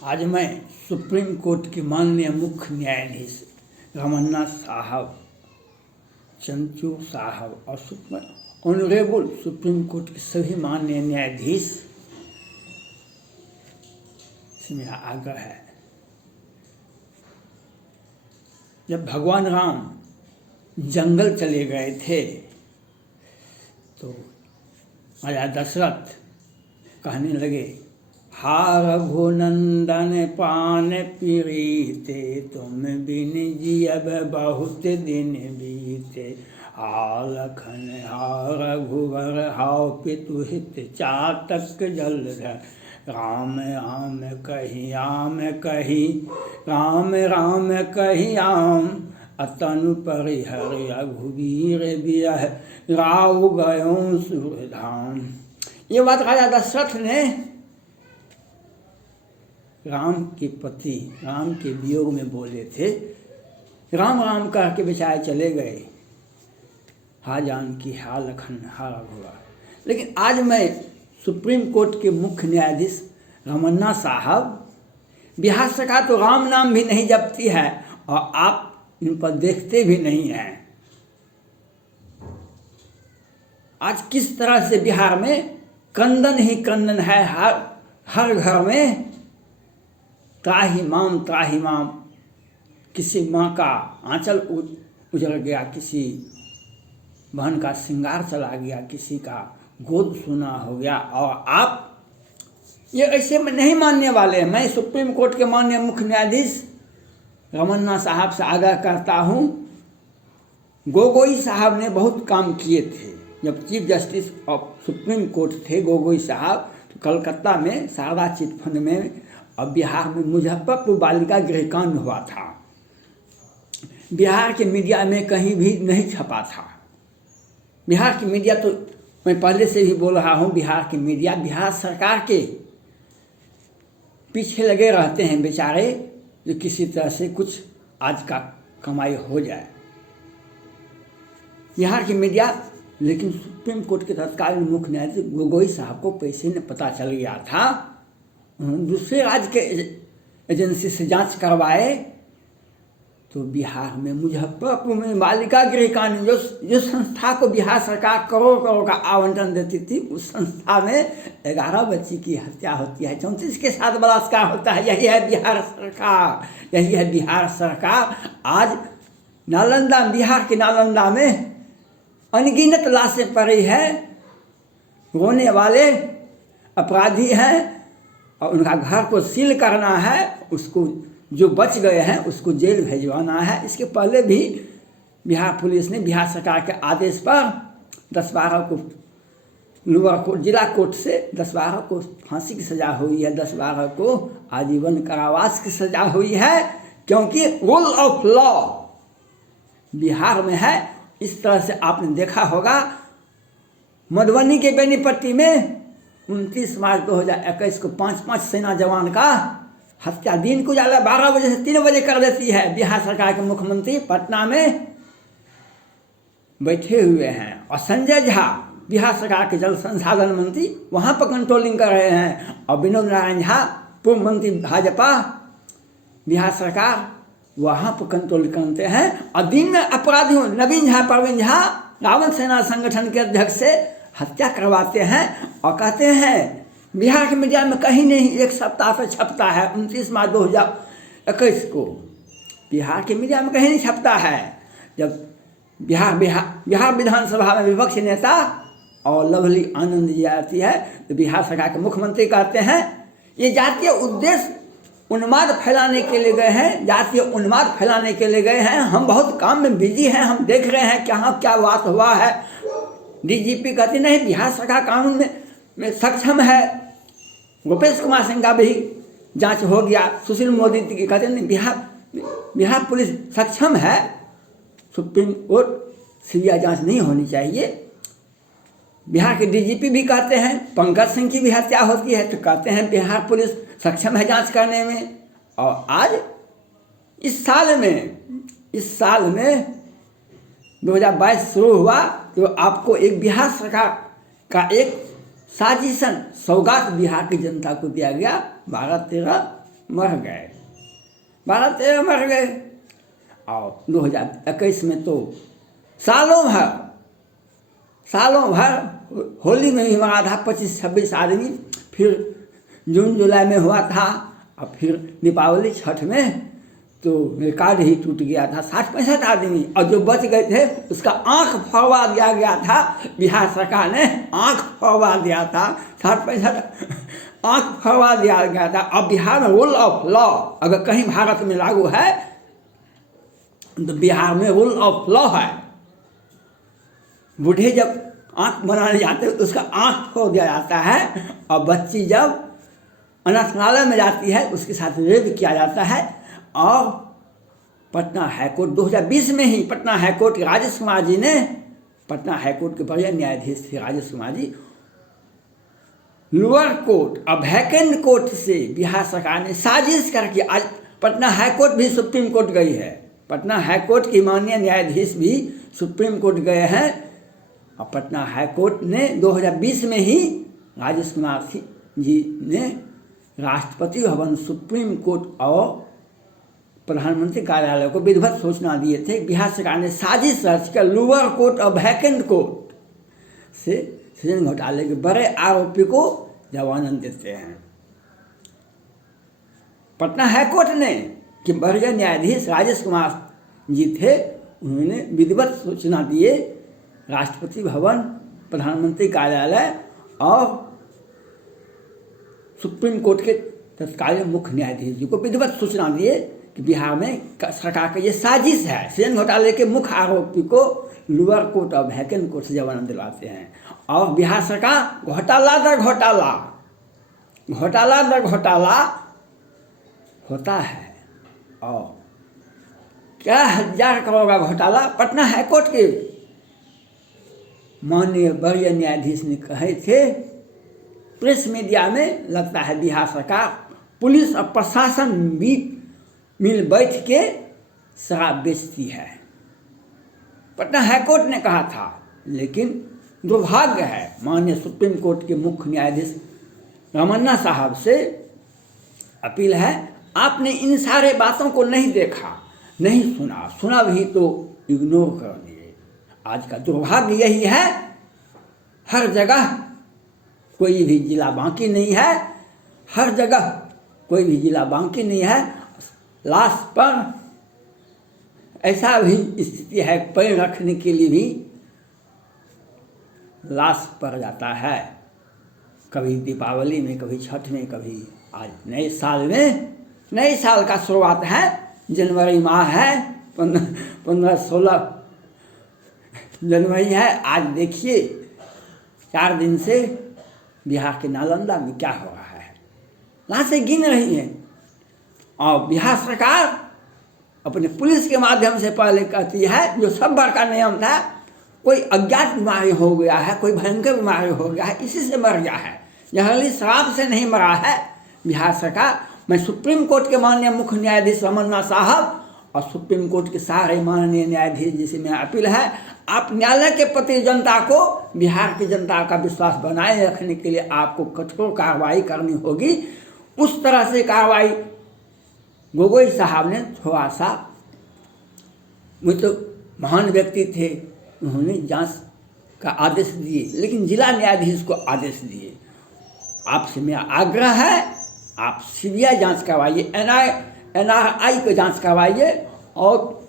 आज मैं supreme court के माननीय मुख्य न्यायाधीश रमन्ना साहब, चंद्रचूड़ साहब और ऑनरेबल सुप्रीम कोर्ट के सभी माननीय न्यायाधीश से मेरा आग्रह है, जब भगवान राम जंगल चले गए थे तो राजा दशरथ कहने लगे, हा रघुनंदन पान पीड़ीते, तुम बिन जियब बहुत दिन बीते। हा लखन हा रघुवर हाउ पितु हित, चातक जलधर राम राम कही आम कही, राम राम कही आम। अतनु परिहर रघुवीर बिरह, राव गयो सुरधाम। ये बात राजा दशरथ ने राम के पति राम के वियोग में बोले थे। राम राम कह के बेचारे चले गए, हा जानकी हा लखन हा रघुवर। लेकिन आज मैं सुप्रीम कोर्ट के मुख्य न्यायाधीश रमन्ना साहब, बिहार सरकार तो राम नाम भी नहीं जपती है और आप इन पर देखते भी नहीं हैं। आज किस तरह से बिहार में क्रंदन ही क्रंदन है, हर घर में त्राहि माम। किसी माँ का आंचल उजड़ गया, किसी बहन का श्रृंगार चला गया, किसी का गोद सूना हो गया, और आप ये ऐसे में नहीं मानने वाले हैं। मैं सुप्रीम कोर्ट के माननीय मुख्य न्यायाधीश रमन्ना साहब से आग्रह करता हूँ। गोगोई साहब ने बहुत काम किए थे जब chief justice of supreme court थे गोगोई साहब, तो कलकत्ता में शारदा चिटफंड में और बिहार में मुजफ्फरपुर बालिका गृहकांड हुआ था। बिहार के मीडिया में कहीं भी नहीं छपा था। बिहार की मीडिया तो मैं पहले से ही बोल रहा हूँ, बिहार की मीडिया बिहार सरकार के पीछे लगे रहते हैं बेचारे, जो किसी तरह से कुछ आज का कमाई हो जाए। बिहार की मीडिया, लेकिन सुप्रीम कोर्ट के तत्कालीन मुख्य न्यायाधीश गोगोई साहब को पैसे ने पता चल गया था। उन्होंने दूसरे राज्य के एजेंसी से जांच करवाए तो बिहार में मुजफ्फरपुर में बालिका गृहकांड, जो संस्था को बिहार सरकार करोड़ करोड़ का आवंटन देती थी, उस संस्था में 11 बच्ची की हत्या होती है, 34 के साथ बलात्कार होता है। यही है बिहार सरकार, यही है बिहार सरकार। आज नालंदा, बिहार के नालंदा में अनगिनत लाशें पड़ी है, रोने वाले अपराधी हैं और उनका घर को सील करना है, उसको जो बच गए हैं उसको जेल भेजवाना है। इसके पहले भी बिहार पुलिस ने बिहार सरकार के आदेश पर 10-12 को लोअर कोर्ट, जिला कोर्ट से 10-12 को फांसी की सज़ा हुई है, 10-12 को आजीवन कारावास की सज़ा हुई है, क्योंकि रूल ऑफ लॉ बिहार में है। इस तरह से आपने देखा होगा मधुबनी के बेनीपट्टी में 29 मार्च 2021 को 5 सेना जवान का हत्या दिन को उजाला 12 बजे से 3 बजे कर देती है। बिहार सरकार के मुख्यमंत्री पटना में बैठे हुए हैं और संजय झा बिहार सरकार के जल संसाधन मंत्री वहाँ पर कंट्रोलिंग कर रहे हैं, और विनोद नारायण झा पूर्व मंत्री भाजपा बिहार सरकार वहाँ पर कंट्रोल करते हैं। और दिन में अपराधियों नवीन झा, प्रवीण झा रावण सेना संगठन के अध्यक्ष से हत्या करवाते हैं और कहते हैं बिहार के मीडिया में कहीं नहीं, एक सप्ताह से छपता है 29 मार्च 2021 को बिहार के मीडिया में कहीं नहीं छपता है। जब बिहार विधानसभा में विपक्ष नेता और लवली आनंद जी आती है तो बिहार सरकार के मुख्यमंत्री कहते हैं ये जातीय उद्देश्य उन्माद फैलाने के लिए गए हैं, जातीय उन्माद फैलाने के लिए गए हैं, हम बहुत काम में बिजी हैं, हम देख रहे हैं कि यहाँ क्या बात हुआ है। डीजीपी कहते नहीं, बिहार सरकार कानून में सक्षम है। भूपेश कुमार सिंह का भी जांच हो गया, सुशील मोदी की कहते नहीं, बिहार पुलिस सक्षम है, सुप्रीम कोर्ट सीबीआई जांच नहीं होनी चाहिए। बिहार के डीजीपी भी कहते हैं पंकज सिंह की भी हत्या होती है तो कहते हैं बिहार पुलिस सक्षम है जांच करने में। और आज इस साल में 2022 शुरू हुआ तो आपको एक बिहार सरकार का एक साजिशन सौगात बिहार की जनता को दिया गया। 12-13 मर गए, 12-13 मर गए। और 2021 में तो सालों भर होली में ही मरा था 25-26 आदमी। फिर जून जुलाई में हुआ था, और फिर दीपावली छठ में तो रिकॉर्ड ही टूट गया था, 60-65 आदमी। और जो बच गए थे उसका आँख फोड़वा दिया गया था। बिहार सरकार ने आँख फोड़वा दिया था, 60-65 आँख फोड़वा दिया गया था। अब बिहार में रूल ऑफ लॉ अगर कहीं भारत में लागू है तो बिहार में रूल ऑफ लॉ है। बूढ़े जब आँख बनाने जाते हैं तो उसका आँख फोड़ दिया जाता है, और बच्ची जब अनाथालय में जाती है उसके साथ रेप किया जाता है। और पटना हाईकोर्ट 2020 में ही पटना हाईकोर्ट राजेश कुमार जी ने, पटना हाईकोर्ट के बड़े न्यायाधीश थे राजेश कुमार जी, लोअर कोर्ट और वैकेंट कोर्ट से बिहार सरकार ने साजिश करके आज पटना हाईकोर्ट भी सुप्रीम कोर्ट गई है। पटना हाईकोर्ट की माननीय न्यायाधीश भी सुप्रीम कोर्ट गए हैं। और पटना हाईकोर्ट ने 2020 में ही राजेश कुमार जी ने राष्ट्रपति भवन, सुप्रीम कोर्ट और प्रधानमंत्री कार्यालय को विधिवत सूचना दिए थे। बिहार सरकार ने साजिश रच कर लोअर कोर्ट और वैकेंट कोर्ट से सृजन घोटाले के बड़े आरोपी को जमानत देते हैं। पटना हाईकोर्ट ने कि बड़े न्यायाधीश राजेश कुमार जी थे, उन्होंने विधिवत सूचना दिए राष्ट्रपति भवन, प्रधानमंत्री कार्यालय और सुप्रीम कोर्ट के तत्कालीन मुख्य न्यायाधीश जी को विधिवत सूचना दिए कि बिहार में सरकार का ये साजिश है। सृजन घोटाले के मुख्य आरोपी को लोअर कोर्ट और वैकेंट कोर्ट से जमानत दिलाते हैं। और बिहार सरकार घोटाला दर घोटाला होता है। और क्या 1000 करोड़ का घोटाला पटना हाईकोर्ट के माननीय वरीय न्यायाधीश ने कहे थे प्रेस मीडिया में। लगता है बिहार सरकार पुलिस और प्रशासन मिल बैठ के शराब बेचती है, पटना हाईकोर्ट ने कहा था। लेकिन दुर्भाग्य है, माननीय सुप्रीम कोर्ट के मुख्य न्यायाधीश रमन्ना साहब से अपील है, आपने इन सारे बातों को नहीं देखा, नहीं सुना भी तो इग्नोर कर दिए। आज का दुर्भाग्य यही है, हर जगह कोई भी जिला बाकी नहीं है, हर जगह कोई भी जिला बाकी नहीं है। लाश पर ऐसा भी स्थिति है, पैर रखने के लिए भी लाश पड़ जाता है। कभी दीपावली में, कभी छठ में, कभी आज नए साल में। नए साल का शुरुआत है, जनवरी माह है, 15-16 जनवरी है। आज देखिए 4 दिन से बिहार के नालंदा में क्या हो रहा है, लाशें गिन रही हैं। और बिहार सरकार अपने पुलिस के माध्यम से पहले कहती है, जो सब बार का नियम था, कोई अज्ञात बीमारी हो गया है, कोई भयंकर बीमारी हो गया है, इसी से मर गया है, जहरीली शराब से नहीं मरा है बिहार सरकार। मैं सुप्रीम कोर्ट के माननीय मुख्य न्यायाधीश रमन्ना साहब और सुप्रीम कोर्ट के सारे माननीय न्यायाधीश जिसे मेरा अपील है, आप न्यायालय के प्रति जनता को, बिहार की जनता का विश्वास बनाए रखने के लिए आपको कठोर कार्रवाई करनी होगी। उस तरह से कार्रवाई गोगोई साहब ने थोड़ा सा, वो तो महान व्यक्ति थे, उन्होंने जांच का आदेश दिए, लेकिन जिला न्यायाधीश को आदेश दिए। आपसे मेरा आग्रह है, आप सीबीआई जांच करवाइए, एनआरआई को जांच करवाइए, और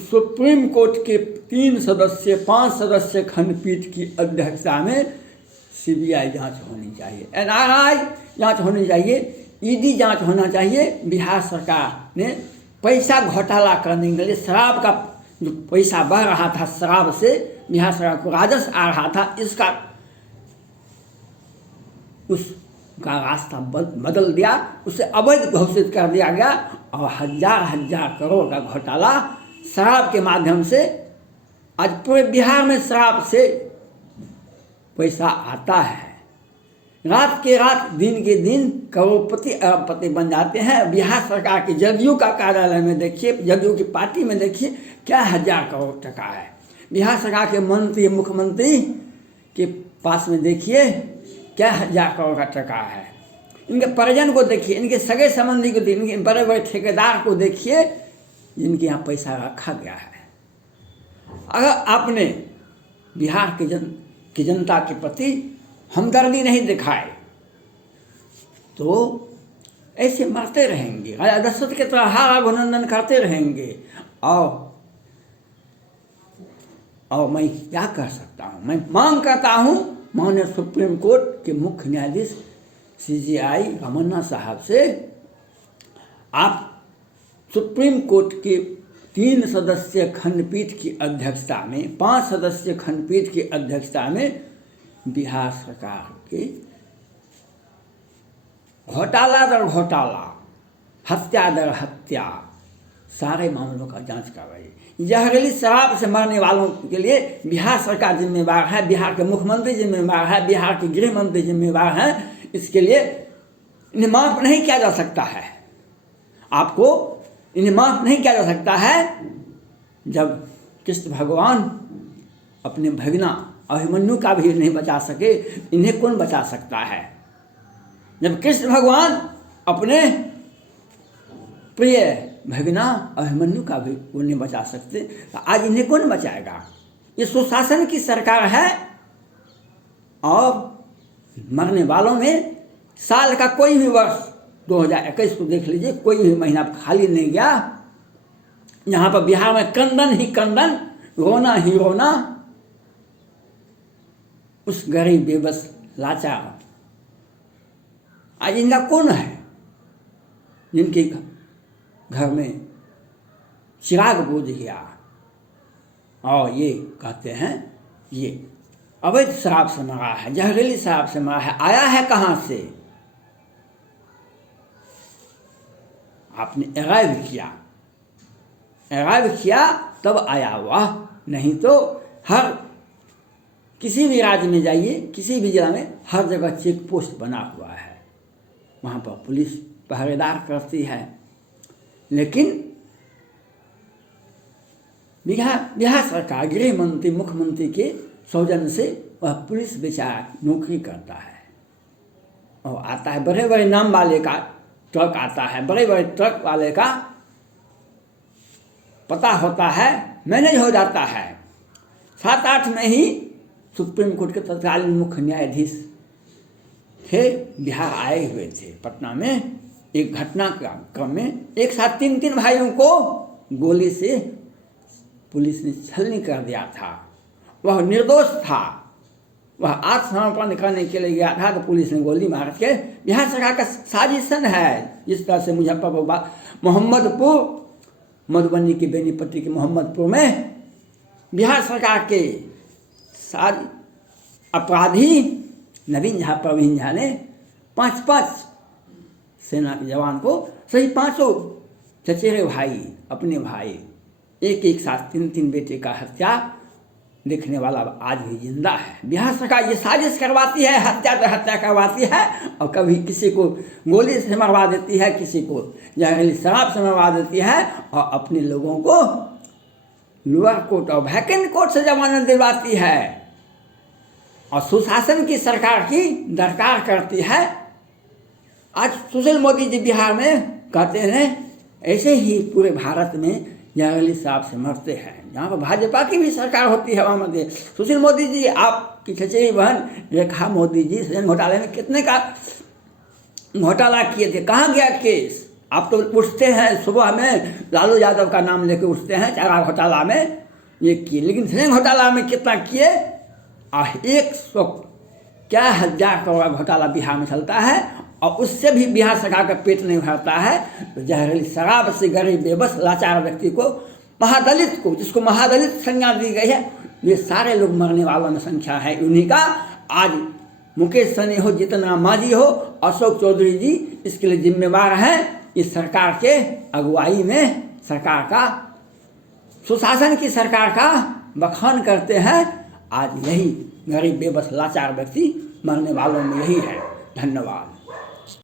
सुप्रीम कोर्ट के 5 सदस्य खंडपीठ की अध्यक्षता में सीबीआई जांच होनी चाहिए, एनआरआई जांच होनी चाहिए, ईडी जांच होना चाहिए। बिहार सरकार ने पैसा घोटाला करने के लिए, शराब का जो पैसा बह रहा था, शराब से बिहार सरकार को राजस्व आ रहा था, उसका रास्ता बदल दिया, उसे अवैध घोषित कर दिया गया। और हजार करोड़ का घोटाला शराब के माध्यम से आज पूरे बिहार में शराब से पैसा आता है। रात के रात, दिन के दिन करोड़पति अरबपति बन जाते हैं। बिहार सरकार के जदयू का कार्यालय में देखिए, जदयू की पार्टी में देखिए क्या 1000 करोड़ टका है। बिहार सरकार के मंत्री, मुख्यमंत्री के पास में देखिए क्या 1000 करोड़ का टका है। इनके परिजन को देखिए, इनके सगे संबंधी को देखिए, इनके बड़े बड़े ठेकेदार को देखिए जिनके यहाँ पैसा रखा गया है। अगर आपने बिहार की जनता के प्रति हमदर्दी नहीं दिखाए तो ऐसे मरते रहेंगे, राजा दशरथ के तरह हार अभिनंदन करते रहेंगे। और मैं क्या कर सकता हूँ? मैं मांग करता हूँ माननीय सुप्रीम कोर्ट के मुख्य न्यायाधीश CJI रमन्ना साहब से, आप सुप्रीम कोर्ट के 3 सदस्यीय खंडपीठ की अध्यक्षता में, 5 सदस्यीय खंडपीठ की अध्यक्षता में बिहार सरकार के घोटाला दर घोटाला, हत्या दर हत्या, सारे मामलों का जांच करवाइए। जहरीली शराब से मरने वालों के लिए बिहार सरकार जिम्मेवार है, बिहार के मुख्यमंत्री जिम्मेवार है, बिहार के गृह मंत्री जिम्मेवार हैं। इसके लिए इन्हें माफ नहीं किया जा सकता है। आपको इन्हें माफ नहीं किया जा सकता है। जब कृष्ण भगवान अपने भगिना अभिमन्यु का भी नहीं बचा सके, इन्हें कौन बचा सकता है? जब कृष्ण भगवान अपने प्रिय भगिना अभिमन्यु का भी वो नहीं बचा सकते, तो आज इन्हें कौन बचाएगा? ये सुशासन की सरकार है। और मरने वालों में साल का कोई भी वर्ष 2021 को देख लीजिए, कोई भी महीना खाली नहीं गया यहाँ पर बिहार में कंदन ही कंदन, रोना ही रोना उस गरीब बेबस लाचार। आज इनका कौन है जिनके घर में चिराग बुझ गया और ये कहते हैं ये अवैध शराब से मरा है, जहरीली शराब से मरा है। आया है कहाँ से? आपने अराइव किया तब आया हुआ, नहीं तो हर किसी भी राज्य में जाइए, किसी भी जिला में हर जगह चेक पोस्ट बना हुआ है, वहाँ पर पुलिस पहरेदार करती है। लेकिन बिहार सरकार गृह मंत्री मुख्यमंत्री के सौजन्य से वह पुलिस बेचारा नौकरी करता है और आता है, बड़े बड़े नाम वाले का ट्रक आता है, बड़े बड़े ट्रक वाले का पता होता है, मैनेज हो जाता है। 7-8 में ही सुप्रीम कोर्ट के तत्कालीन मुख्य न्यायाधीश थे, बिहार आए हुए थे पटना में। एक घटना क्रम में एक साथ 3 भाइयों को गोली से पुलिस ने छलनी कर दिया था। वह निर्दोष था, वह आत्मसमर्पण करने के लिए गया था, तो पुलिस ने गोली मार के, बिहार सरकार का साजिशन है। जिस तरह से मुजफ्फरपुर, मोहम्मदपुर, मधुबनी की बेनीपट्टी के मोहम्मदपुर में बिहार सरकार के सारे अपराधी नवीन झा, प्रवीण झा ने 5-5 सेना के जवान को, सही 5 चचेरे भाई, अपने भाई, एक साथ 3 बेटे का हत्या देखने वाला आज भी जिंदा है। बिहार सरकार ये साजिश करवाती है, हत्या करवाती है, और कभी किसी को गोली से मरवा देती है, किसी को जहरीली शराब से मरवा देती है, और अपने लोगों को लोअर कोर्ट और वैकेंट कोर्ट से जमानत दिलवाती है, और सुशासन की सरकार की दरकार करती है। आज सुशील मोदी जी बिहार में कहते हैं ऐसे ही पूरे भारत में जहरीली शराब से मरते हैं। जहाँ पर भाजपा की भी सरकार होती है वहाँ मध्य सुशील मोदी जी, आपकी चचेरी बहन रेखा मोदी जी सृजन घोटाले में कितने का घोटाला किए थे, कहाँ गया केस? आप तो उठते हैं सुबह में, लालू यादव का नाम लेकर उठते हैं, चारा घोटाला में ये किए, लेकिन सृजन घोटाला में कितना किए? 100 करोड़ घोटाला बिहार में चलता है, और उससे भी बिहार सरकार का पेट नहीं भरता है। तो जहरीली शराब से गरीब बेबस लाचार व्यक्ति को, महादलित को, जिसको महादलित संज्ञा दी गई है, ये सारे लोग मरने वालों में संख्या है उन्हीं का। आज मुकेश सहनी हो, जितना मांझी हो, अशोक चौधरी जी इसके लिए जिम्मेवार हैं। इस सरकार के अगुवाई में सरकार का, सुशासन की सरकार का बखान करते हैं। आज यही गरीब बेबस लाचार व्यक्ति मरने वालों में यही है। धन्यवाद।